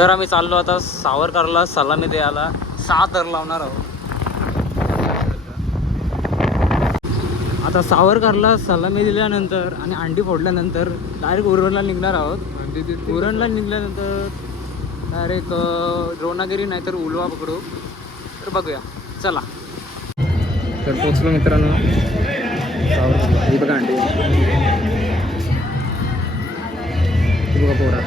तर आम्ही चाललो आता सावरकरला सलामी द्यायला 6 तर लावणार आहोत. आता सावरकरला सलामी दिल्यानंतर आणि अंडी फोडल्यानंतर डायरेक्ट उरणला निघणार आहोत. उरणला निघाल्यानंतर डायरेक्ट द्रोणागिरी नाहीतर उलवा पकडू. तर बघूया चला. तर पोचलो मित्रांनो सावरकरला. ही बघा अंडी, ही बघा पोरा.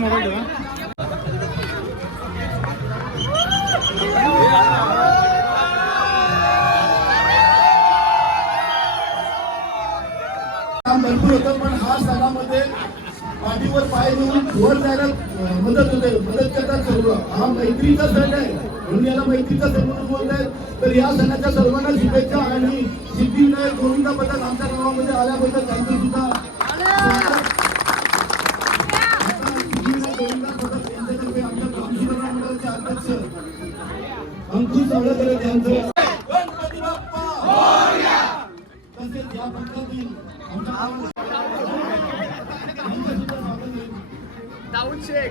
मोबाईल ठेवा. भरपूर होतं पण हा सणामध्ये पाठीवर पाय देऊन वर जायला मदत करतात सर्व. हा मैत्रीचा सण आहे म्हणून याला मैत्रीचा सण म्हणून बोलतायत. तर या सणाच्या सर्वांना शुभेच्छा आणि सिद्धिविनायक गोविंदा पथक आमच्या गावामध्ये आल्याबद्दल त्यांचं सुद्धा गोविंदा पथक यांच्यातर्फे आमच्या ग्रामसुधारणा मंडळाचे अध्यक्ष अंकुश सावळकर यांचं गणपती बाप्पा मोरया. तसेच या पथकातील आमच्या गावामध्ये दाऊद शेख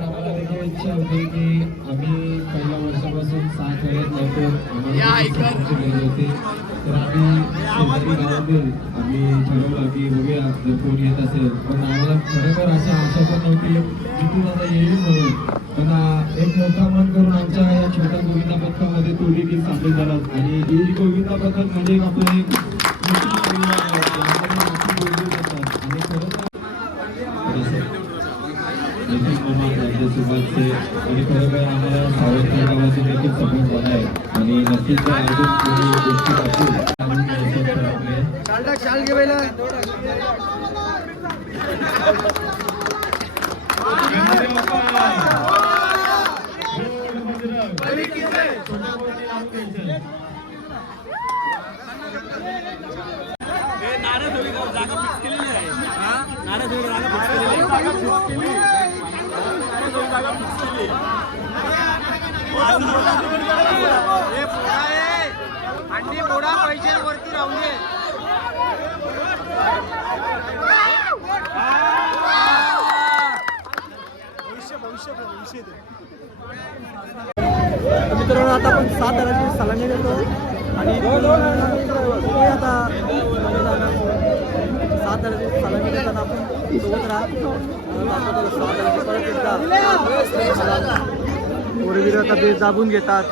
आम्हाला देखील इच्छा होती की आम्ही पहिल्या वर्षापासून 7 वेळेस होते. तर आम्ही गावातील आम्ही ठरवलं की बघूया जर कोणी येत असेल. पण आम्हाला खरोखर अशी आशा पण नव्हती तिथून आता येईल म्हणून. पण एक मोठा मन करून आमच्या या छोट्या गोविंदा पथकामध्ये तो देखील सामील झाला. आणि ही गोविंदा पथक म्हणजे आपलं एक आणि खरोखर सुभाषचे आणि खरोखर आम्हाला सावरकर गावाचे देखील सपोर्ट झाला आहे. आणि नक्कीच अजून कोणी गोष्टी अंडी मोडा पैसे वरती राहून दे. मित्रांनो आता आपण 7 तारखेची सलामी देतो आणि आता 7 तारखेची सलामी देताना आपण सोबत राहा. 7 तारखे परत एकदा पोरवीर आता ते जागून घेतात.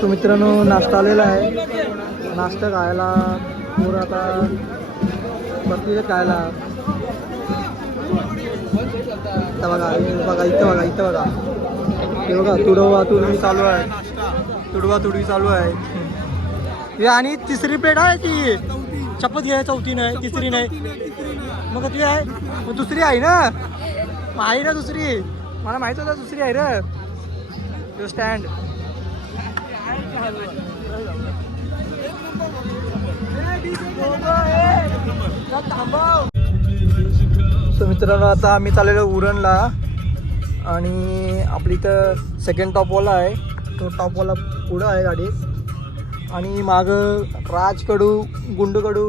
तो मित्रांनो नाश्ता आलेला आहे. नाश्ता खायला पोरं आता बसलेले खायला. इथं बघा इथं बघा हे बघा तुडवा तुडवी चालू आहे. हे आणि तिसरी प्लेट आहे की शपथ घ्याय. चौथी नाही, तिसरी नाही, मग ती आहे. मग दुसरी आहे ना, मग आहे ना दुसरी. मला माहित होतं दुसरी आहे रे स्टँड. सो मित्रांनो आता आम्ही चाललेलो उरणला आणि आपली इथं सेकंड टॉपवाला आहे. तो टॉपवाला पुढं आहे गाडी आणि मागं राजकडू, गुंडकडू,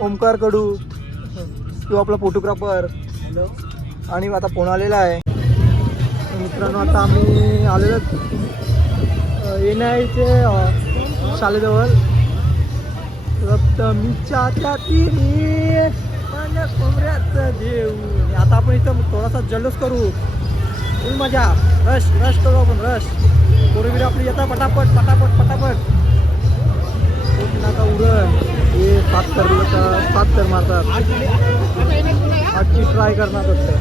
ओमकारकडू किंवा आपला फोटोग्राफर आणि आता फोन आलेला आहे. मित्रांनो आता आम्ही आलेलो येण्याचे शाळेजवळ. रक्तमीच्या त्या तिरी कोंबऱ्याचं देऊ. आता आपण इथं थोडासा जल्लोष करू, फुल मजा. रश करू आपण रश. पोरवीर आपली येतात पटापट. आता उरण हे 7 तर मारतात. आजची ट्राय करणार असते.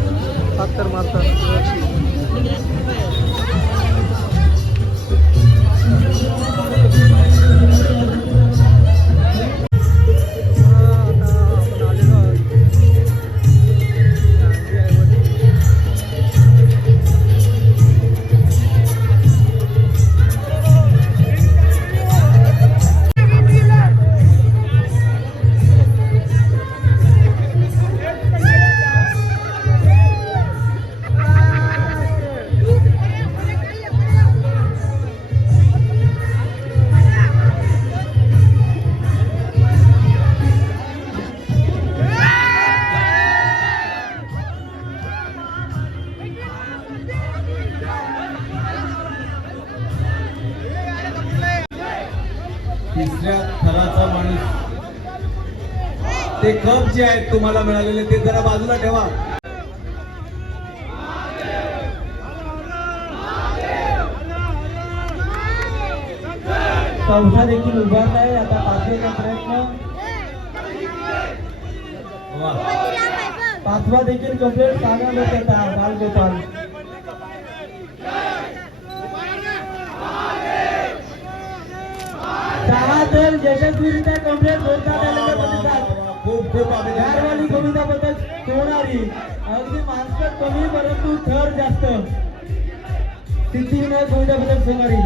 7 तर मारतात. तिसऱ्या थराचा माणूस. ते कप जे आहेत तुम्हाला मिळालेले ते जरा बाजूला ठेवा. चौथा देखील उभारलाय. आता पाचवेचा प्रयत्न. पाचवा देखील कम्प्लीट. सांगा लोक आता बालगोपाल. सहा तर यशस्वीरित्या कम्प्लीट बोलतात आलेले प्रतिसाद. खूप खूप गारवाली गोविंदाबद्दल सोनारी अगदी माणसं कमी परंतु थर जास्त. सिद्धिविनायक गोविंदाबद्दल सोनारी.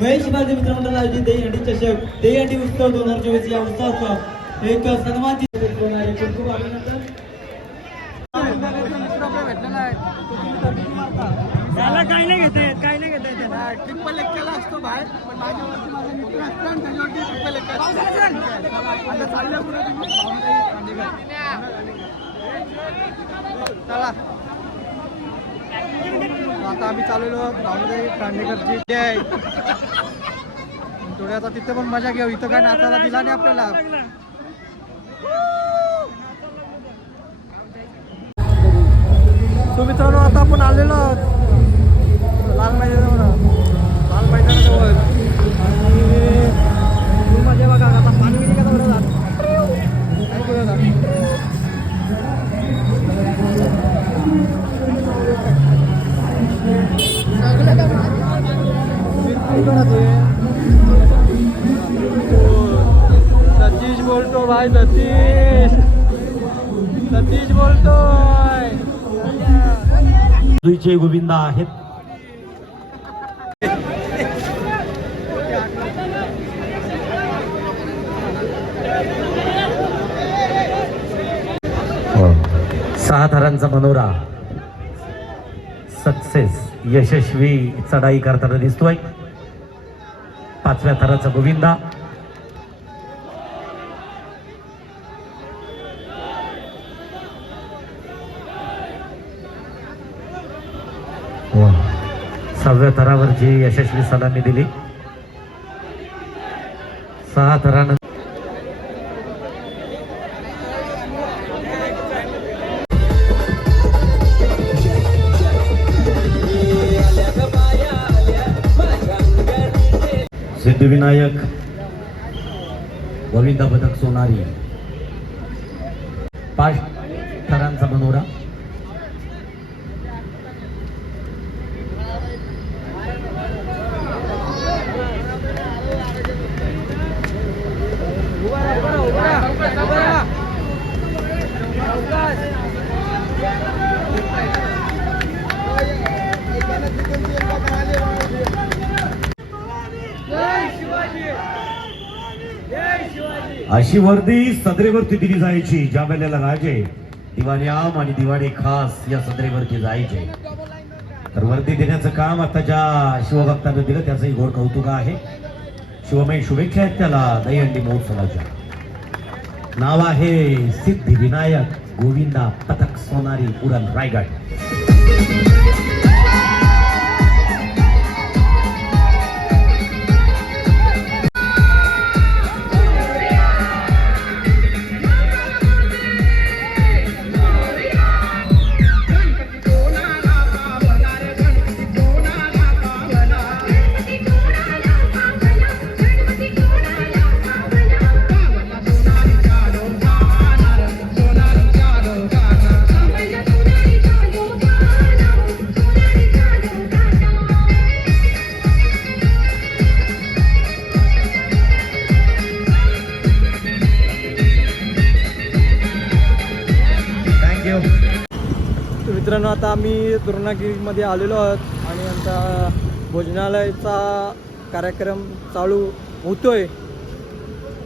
महेश शिवाजी मित्रमंडळ आयोजित दहीहंडी चषक दहीहंडी उत्सव 2024 या उत्सवाचा एक सन्मानित होणारे खूप खूप अभिनंदन. त्याला काही नाही घेता येत, काही नाही घेता येत. ट्रिपल एक केला असतो बाहेर, पण माझ्यावरती माझा मित्र असतो आणि त्याच्यावरती ट्रिपल एक आता चालल्या पुढे चला. आता आम्ही चाललेलो भावनदाई खांडेकरची आहे. थोडी आता तिथे पण मजा घेऊ. इथं काय नाचायला दिला नाही आपल्याला. तो मित्रांनो आता आपण आलेलो आहोत लाल मैदानाजवळ. आणि मजा बघा आता पाणी बिणी का बरं जात काय करूया. सतीश बोलतो भाई. सतीश बोलतोय. दुईचे गोविंदा आहेत. सहा थरांचा मनोरा सक्सेस यशस्वी चढाई करताना दिसतोय. पाचव्या थराचा गोविंदा. सहाव्या थरावरची यशस्वी सलामी दिली. सहा थरानंतर सिद्धिविनायक गोविंदा पदक सोनारी. 5 थरांचा मनोरा. अशी वर्दी सदरेवरती दिली जायची ज्या वेळेला राजे दिवाणी आम आणि दिवाणी खास या सदरेवरती जायचे. तर वर्दी देण्याचं काम आता ज्या शिवभक्तांना दिलं त्याचंही घोर कौतुक आहे. शिवमय शुभेच्छा आहेत त्याला दहीहंडी महोत्सवाच्या. नाव आहे सिद्धिविनायक गोविंदा पथक सोनारी उरण रायगड. मित्रांनो आता आम्ही द्रोणागिरीमध्ये आलेलो आहोत आणि आता भोजनालयाचा कार्यक्रम चालू होतोय.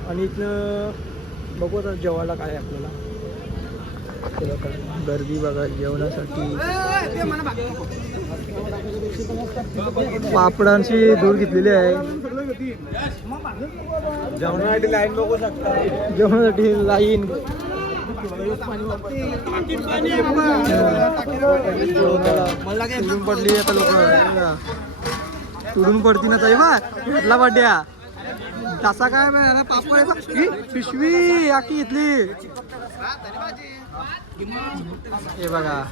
आणि इथनं बघू आता जेवायला काय आपल्याला. गर्दी बघा जेवणासाठी. पापडांची दूर घेतलेली आहे. जेवणासाठी लाईन बघू शकता. जेवणासाठी लाईन. तुडून पडली आता लोक. तुडून पडती ना ताई बा कुठला बड्ड्या तसा काय पापड पिशवी आखी घेतली. हे बघा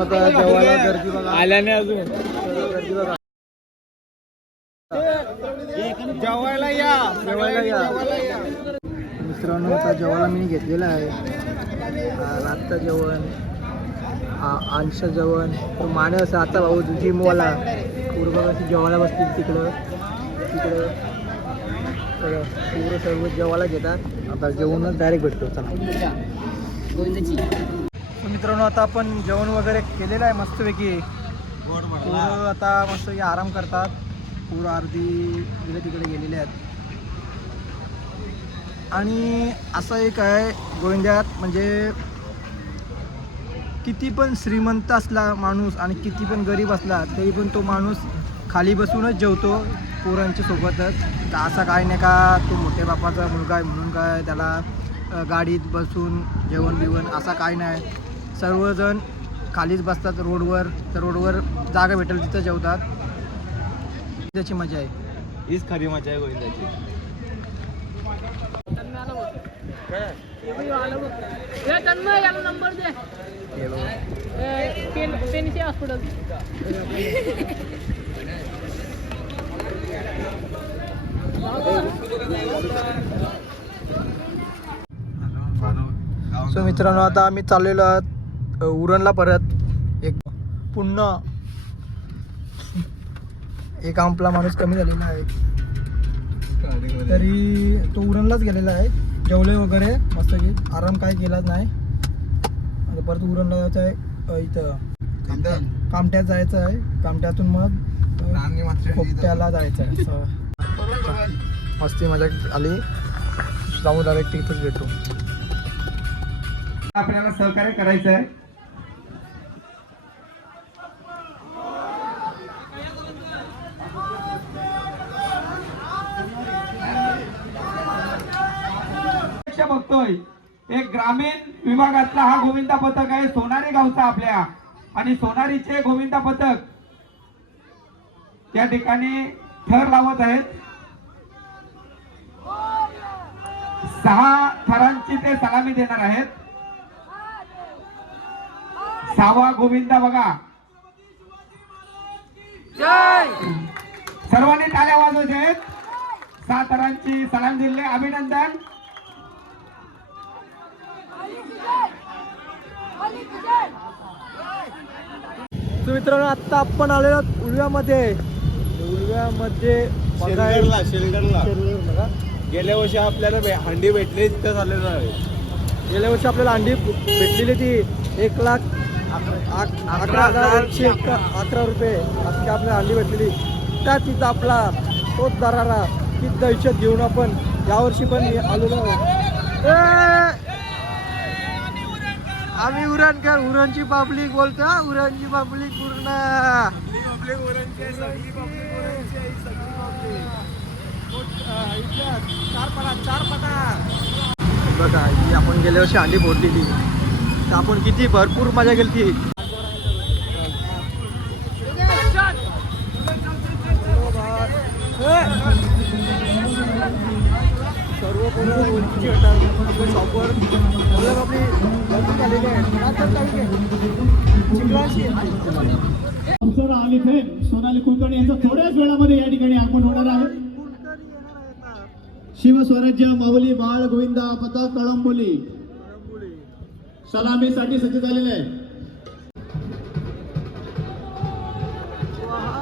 आता जेवायला गर्दी बघा. आल्याने अजून गर्दी बघा. जेवायला या. जेवायला या मित्रांनो. आता जेवायला मी घेतलेलं आहे. रातचं जेवण, अंशचं जेवण. तो माणस आता भाऊ जिमवाला पूर्ण जेवायला बसतील तिकडं सगळं पूर्ण सर्व जेवायला घेतात. आता जेवणच डायरेक्ट भेटतो. चला तर मित्रांनो आता आपण जेवण वगैरे केलेलं आहे मस्तपैकी. पूर्ण आता मस्तपैकी आराम करतात. पूर्ण अर्धी इकडे तिकडे गेलेले आहेत. आणि असं एक आहे गोविंद्यात, म्हणजे किती पण श्रीमंत असला माणूस आणि किती पण गरीब असला तरी पण तो माणूस खाली बसूनच जेवतो पोरांच्या सोबतच. का असा काय नाही का तो मोठ्या बापाचा मुलगा आहे म्हणून काय त्याला गाडीत बसून जेवण बिवण असा काय नाही. सर्वजण खालीच बसतात रोडवर. तर रोडवर जागा भेटेल तिथं जेवतात. त्याची मजा आहे. हीच खरी मजा आहे गोविंदाची. सो मित्रांनो आता आम्ही चाललेलो आहोत उरणला परत. पुन्हा एक आपला माणूस कमी झालेला आहे तरी तो उरणलाच गेलेला आहे. जेवले वगैरे मस्त की आराम काय केलाच नाही. आता परत उरणला जायचं आहे. इथं कामट्यात जायचं आहे. कामट्यातून मग खोपट्याला जायचं आहे. मस्ती मजा आली. जाऊ डायरेक्ट तिथंच भेटू. आपल्याला सहकार्य करायचं आहे. बघतोय एक ग्रामीण विभागातला हा गोविंदा पथक आहे सोनारी गावचा आपल्या. आणि सोनारीचे गोविंदा पथक त्या ठिकाणी थर लावत आहेत. 6 थरांची ते सलामी देणार आहेत. 6वा गोविंदा बघा. सर्वांनी टाळ्या वाजवायच्या आहेत. 6 थरांची सलामी दिले. अभिनंदन. तर मित्रांनो आत्ता आपण आलेलो उलव्यामध्ये. शेलगडला गेल्या वर्षी आपल्याला हंडी भेटली तिथं झालेलं आहे. गेल्या वर्षी आपल्याला अंडी भेटलेली ती 1,11,111 रुपये अशी आपल्याला अंडी भेटलेली. त्या तिथं आपला तोच दरारा ती दहशत घेऊन आपण यावर्षी पण आलेलो आहोत. आम्ही उरणकर. उरणची पब्लिक बोलतो. उरणची पब्लिक पूर्ण बघा ही आपण गेल्या वर्षी अंडी फोडलेली. तर आपण किती भरपूर मजा केली. सर्व पोरं शॉपवर आपली गर्दी झालेली आहे. आणि फेक सोनाली कुलकर्णी यांचा थोड्याच वेळामध्ये या ठिकाणी आगमन होणार आहे. शिवस्वराज्य माऊली बाळ गोविंदा पथक कळंबोली सलामीसाठी सज्ज झालेले आहे.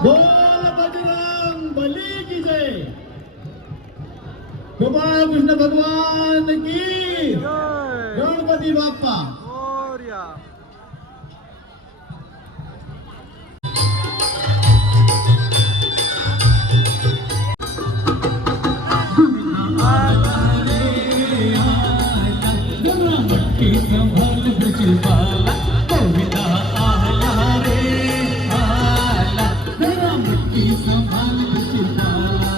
बोल बजरंग बली की जय. गोपाळ कृष्ण भगवान की गणपती बाप्पा. शिवाला गोविंदा आला रे आला जरा मटकी संभाल शिवाला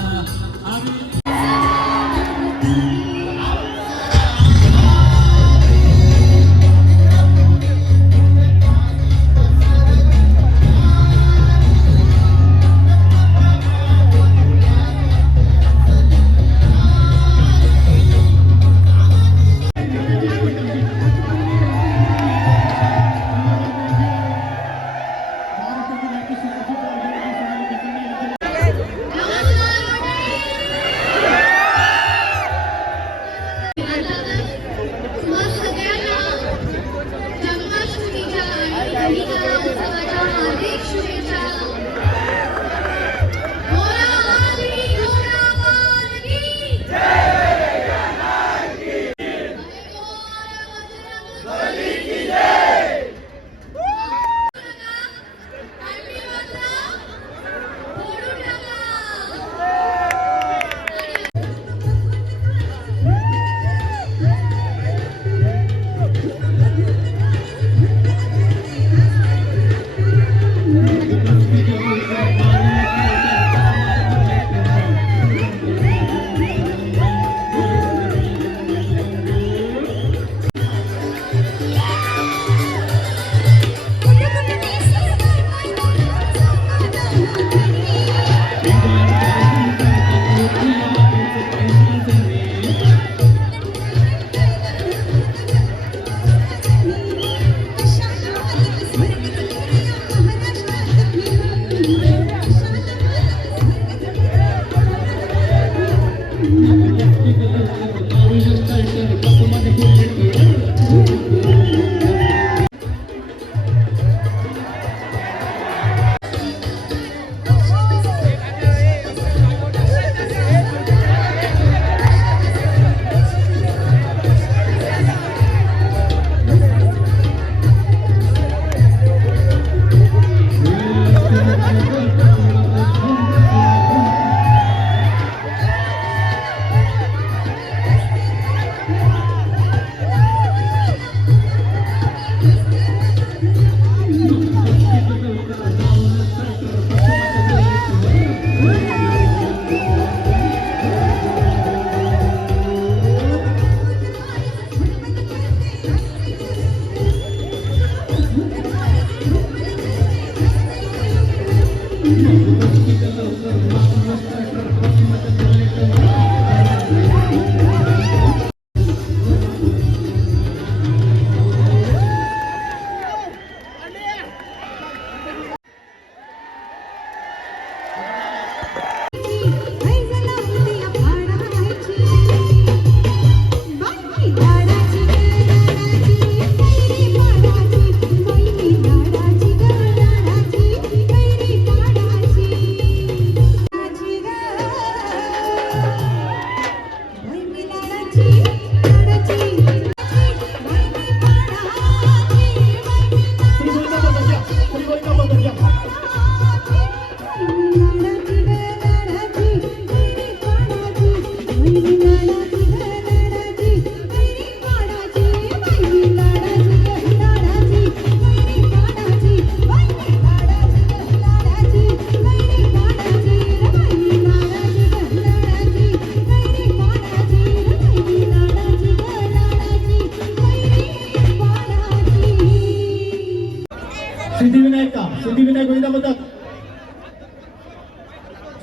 सिद्धिविनायक का सिद्धिविनायक गोविंदा पथक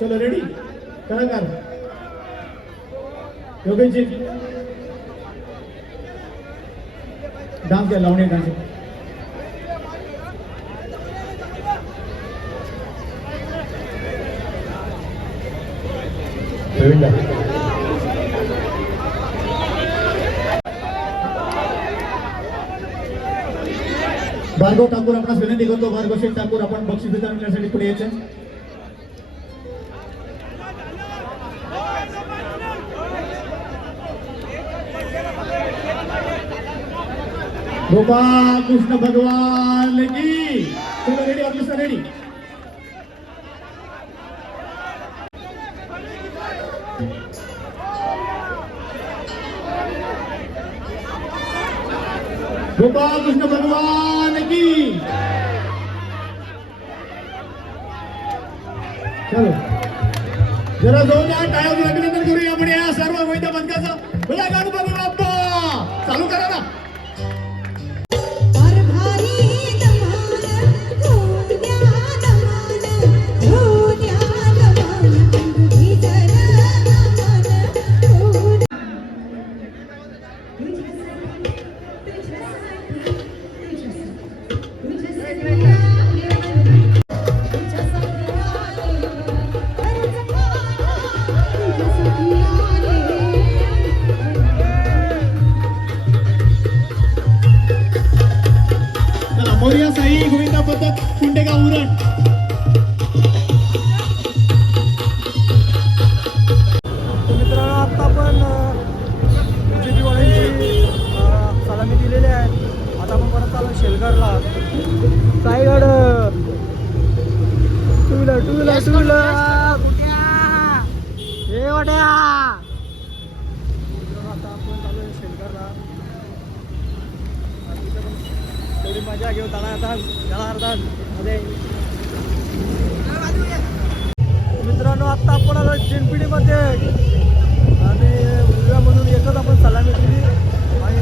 चलो रेडी कलाकार योगेश जी डान्स द्या लावणी डान्स गोविंदा भार्गव ठाकूर आपणास विनंती करतो भार्गव शेठ ठाकूर आपण बक्षीस वितरण करण्यासाठी पुढे यायचे गोपाल कृष्ण भगवान की चलो ready officer ready Gopal Krishna भगवान की चलो जरा जोरदार टाळ्या अभिनंदन करूया आपण या सर्व वैद्य बंधकाचं. बोला गणपती बाप्पा. चालू करा ना. मोरया साई गोविंदा पथक कुंडेगाव उरण. मित्रांनो आत्ता पण बीजेपीवाल्यांची सलामी दिलेली आहे. आता आपण परत चालू शेलगडला. साईगड टू व्हीलर हे वाट्या. आता आपण चालू आहे शेलगडला. थोडी मजा घेऊ त्याला अर्धा मध्ये. मित्रांनो आत्ता आपण आलो चिंचपिडीमध्ये आणि उजव्यामधून एकच आपण सलामी दिली आणि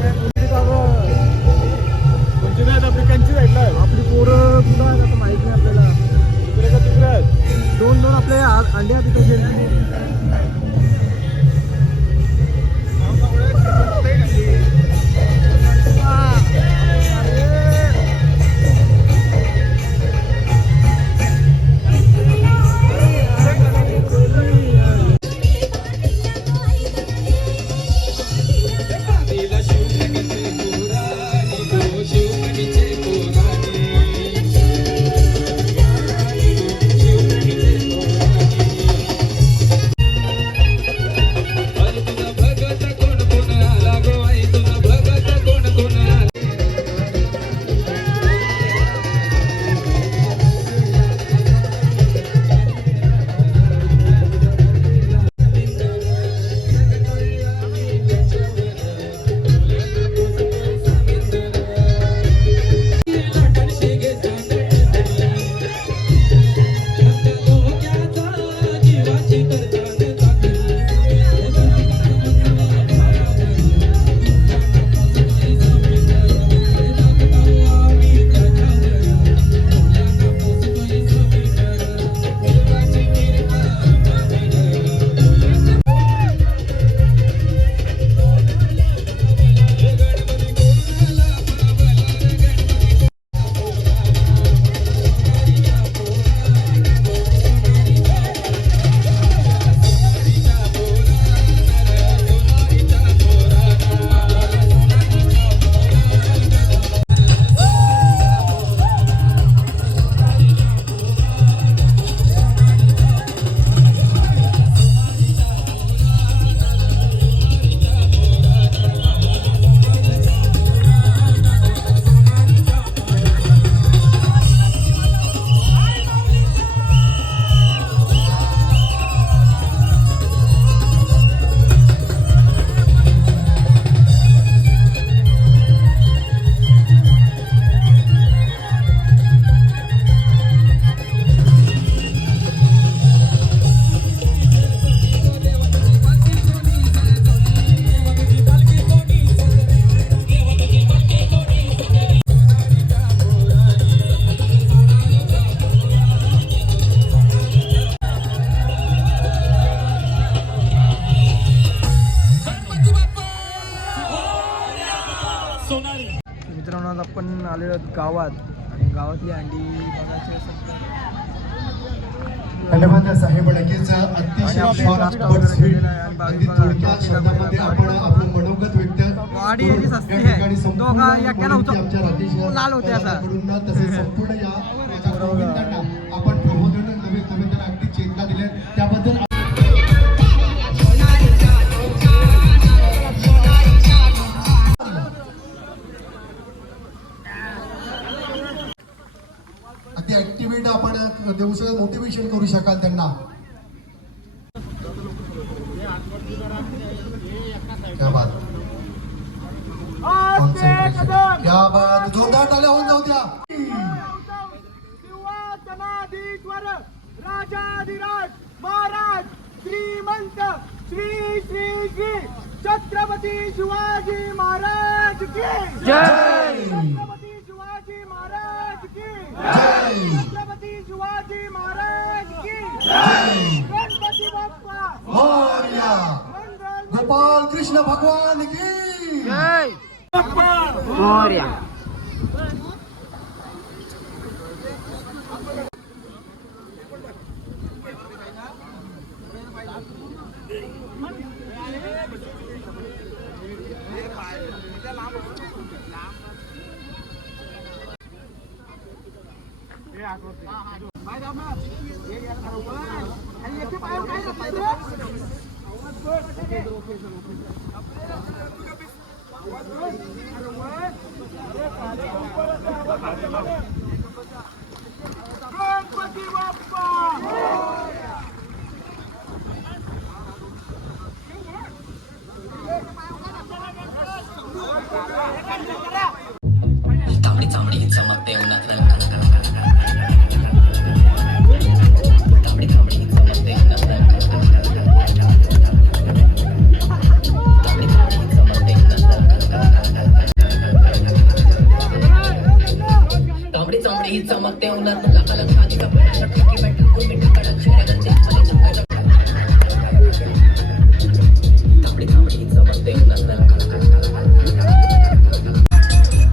कोणची नाही आपली कंची साईडला आपली पोरं कुठं आहेत आता माहीत नाही आपल्याला. तिकडे का तिकडे आहेत दोन आपले अंडे आहेत तिथे. मित्रांनो आज आपण आलेलो आहोत गावात आणि गावातली अंडी बघायची धन्यवाद साहेब. नक्कीच अतिशय शॉर्ट बट स्वीट अगदी थोडक्या शब्दामध्ये आपण आपलं मनोगत व्यक्त गाडी याची सस्ती आहे. तो का याक्याला होतो लाल होते असा तसेच संपूर्ण या आपण प्रबोधन नव्हे तर अगदी चेतना दिल्या त्याबद्दल अति ऍक्टिव्हिटी आपण देऊ शकतो, मोटिवेशन करू शकाल त्यांना. क्या बात. कॉन्सन्ट्रेशन या जोरदार टाळ्या होऊन जाऊ द्या. सिंहासनाधीश्वर राजाधिराज महाराज श्रीमंत श्री श्री श्री छत्रपती शिवाजी महाराज की जय. छत्रपती शिवाजी महाराज की छत्रपती शिवाजी महाराज की गणपती बाप्पा मोरया. गोपाल कृष्ण भगवान की मोरया. गणपती बाप्पा तांबडी चांबडी चमकते उन्हात तांबडी चांबडी चमकते उन्हात तांबडी चांबडी चमकते उन्हात तांबडी चांबडी चमकते उन्हात लाका लाका आधीचा पडायचा ठोकी बॅटरी कोण मिठा कडक चेहऱ्यावरचे मला चमकायचं तांबडी चांबडी चमकते उन्हात लाका लाका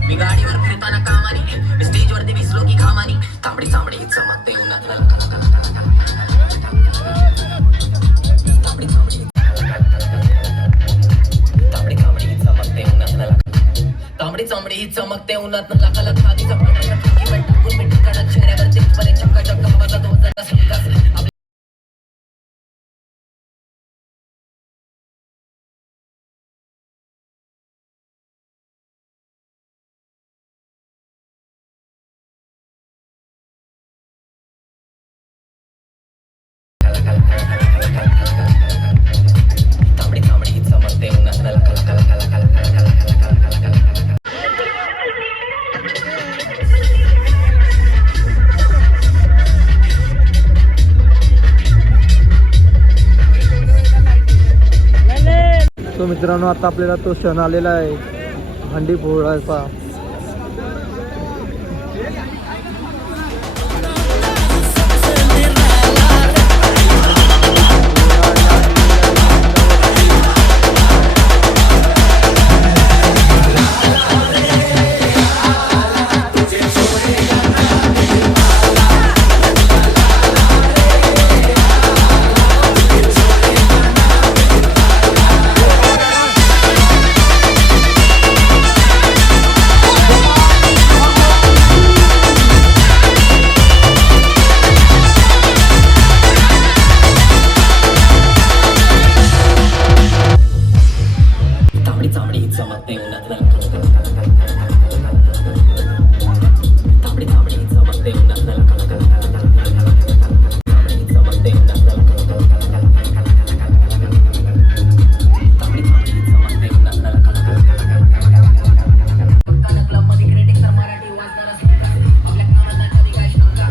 मी गाडीवर फिरताना कामानी मी स्टेजवरती विसलो की घामानी तांबडी चांबडी चमकते उन्हात तांबडी चांबडी तांबडी चांबडी चमकते उन्हात तांबडी चांबडी चमकते उन्हात लाका लाका आधीचा पडायचा ठोकी बॅटरी कोण मिठा कडक चेहऱ्यावरचे मला चमकायचं आवाजा तो जरा समजास तांबडी तांबडी चमकते उन्हात लाका लाका लाका लाका लाका तो मित्रांनो आता आपल्याला तो क्षण आलेला आहे हंडी फोडायचा. तांबडी चांबडी चमकते उन्हात तांबडी तांबडी चमकते उन्हात तांबडी चमकते उन्हात तांबडी तांबडी चमकते उन्हात क्लब मध्ये क्रिटिक तर मराठी वाचणारा आपल्या कामात कधी काय शंका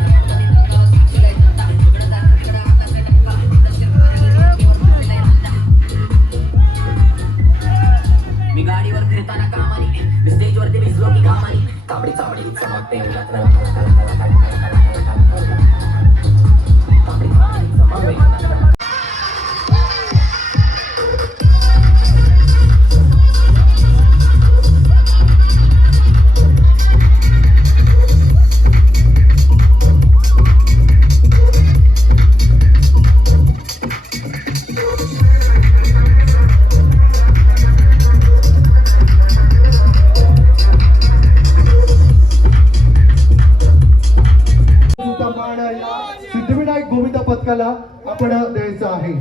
मी गाडीवर फिरताना कामानी मी स्टेजवरती विसलो की घामानी तांबडी चांबडी चमकते उन्हात तांबडी तांबडी चमकते उन्हात सिद्धिविनायक गोविंद पथकाला आपण द्यायचा आहे.